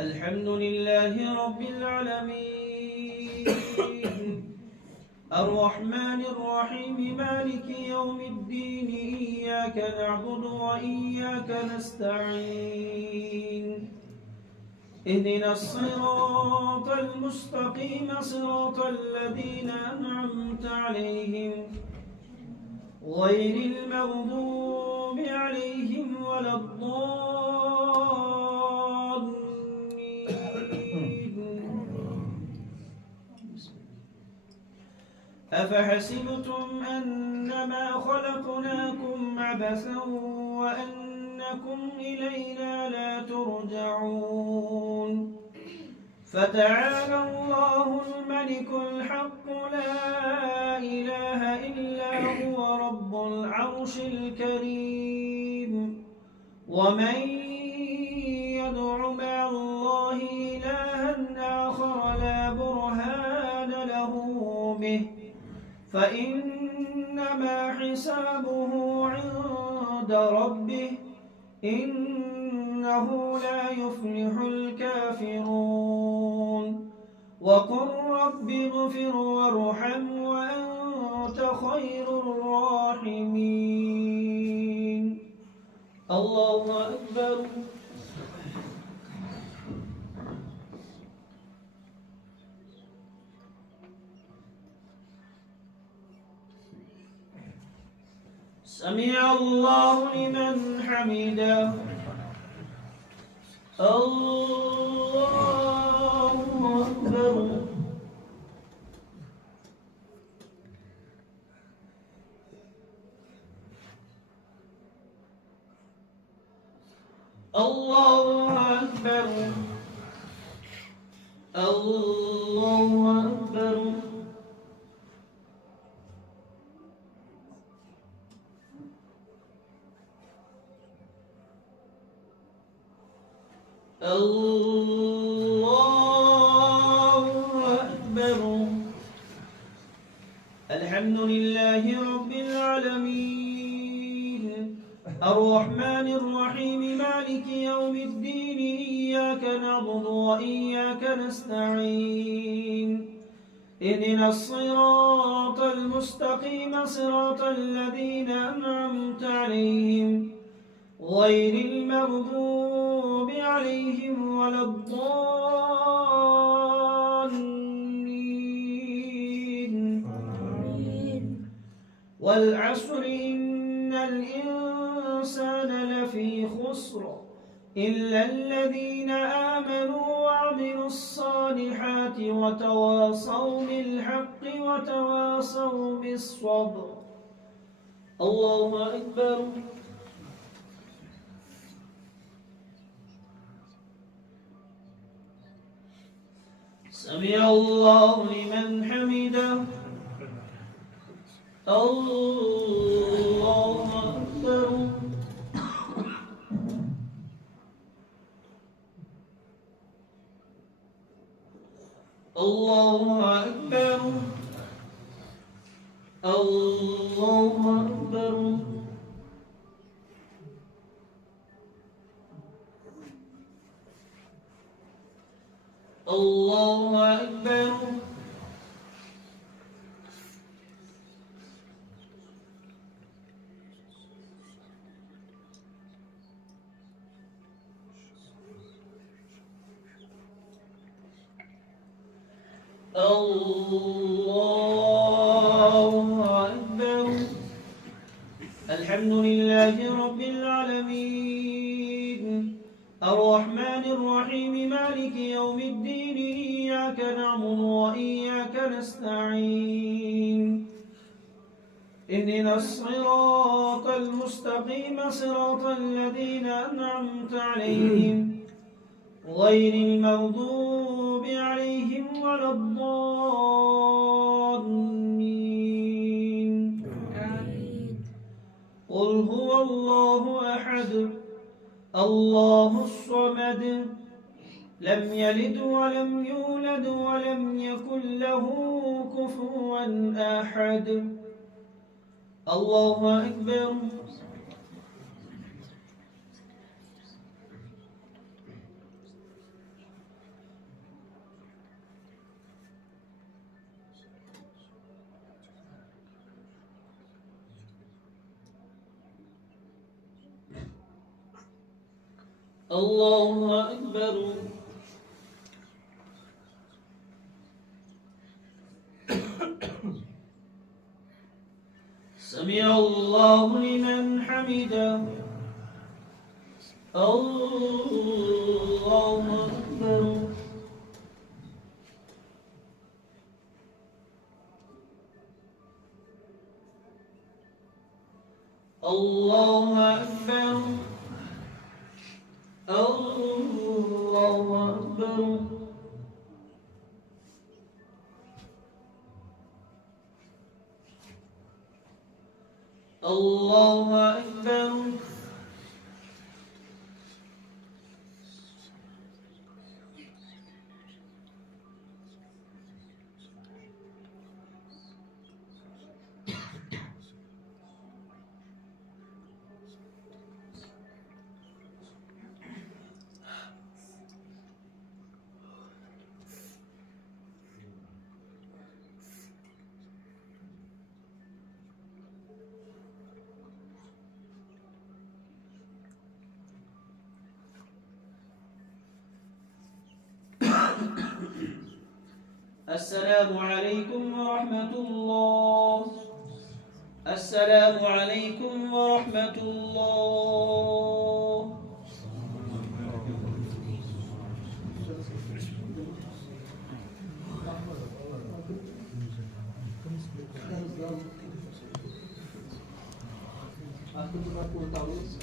الحمد لله رب العالمين الرحمن الرحيم مالك يوم الدين إياك نعبد وإياك نستعين اهدنا الصراط المستقيم صراط الذين أنعمت عليهم غير المغضوب عليهم ولا الضالين. أفحسبتم أنما خلقناكم عبثا وأنكم إلينا لا ترجعون فتعالى الله الملك الحق لا إله إلا هو رب العرش الكريم ومن يدع مع الله إلها آخر لا برهان له به فإنما حسابه عند ربه إنه لا يفلح الكافرون وقل رب اغفر وارحم وأنت خير الراحمين. الله أكبر. سمع الله لمن حمده. الله أكبر. الله أكبر. الله أكبر. الله أكبر. الحمد لله رب العالمين الرحمن الرحيم مالك يوم الدين إياك نعبد وإياك نستعين اهدنا الصراط المستقيم صراط الذين أنعمت عليهم غير المغضوب عليهم ولا الضالين. والعصر إن الإنسان لفي خسر إلا الذين آمنوا وعملوا الصالحات وتواصوا بالحق وتواصوا بالصبر. الله أكبر. سمع الله لمن حمده. الله أكبر. الله أكبر. الله أكبر. الله أكبر. الله أكبر. الحمد لله رب العالمين الرحمن الرحيم مالك يوم الدين إياك نعبد وإياك نستعين اهدنا الصراط المستقيم صراط الذين أنعمت عليهم غير المغضوب عليهم ولا الضالين. قل هو الله أحد الله الصمد لم يلد ولم يولد ولم يكن له كفوا أحد. الله أكبر. الله أكبر. سمع الله لمن حمده. الله أكبر. الله أكبر. الله أكبر. الله أكبر. السلام عليكم ورحمة الله. السلام عليكم ورحمة الله. Aku juga tahu.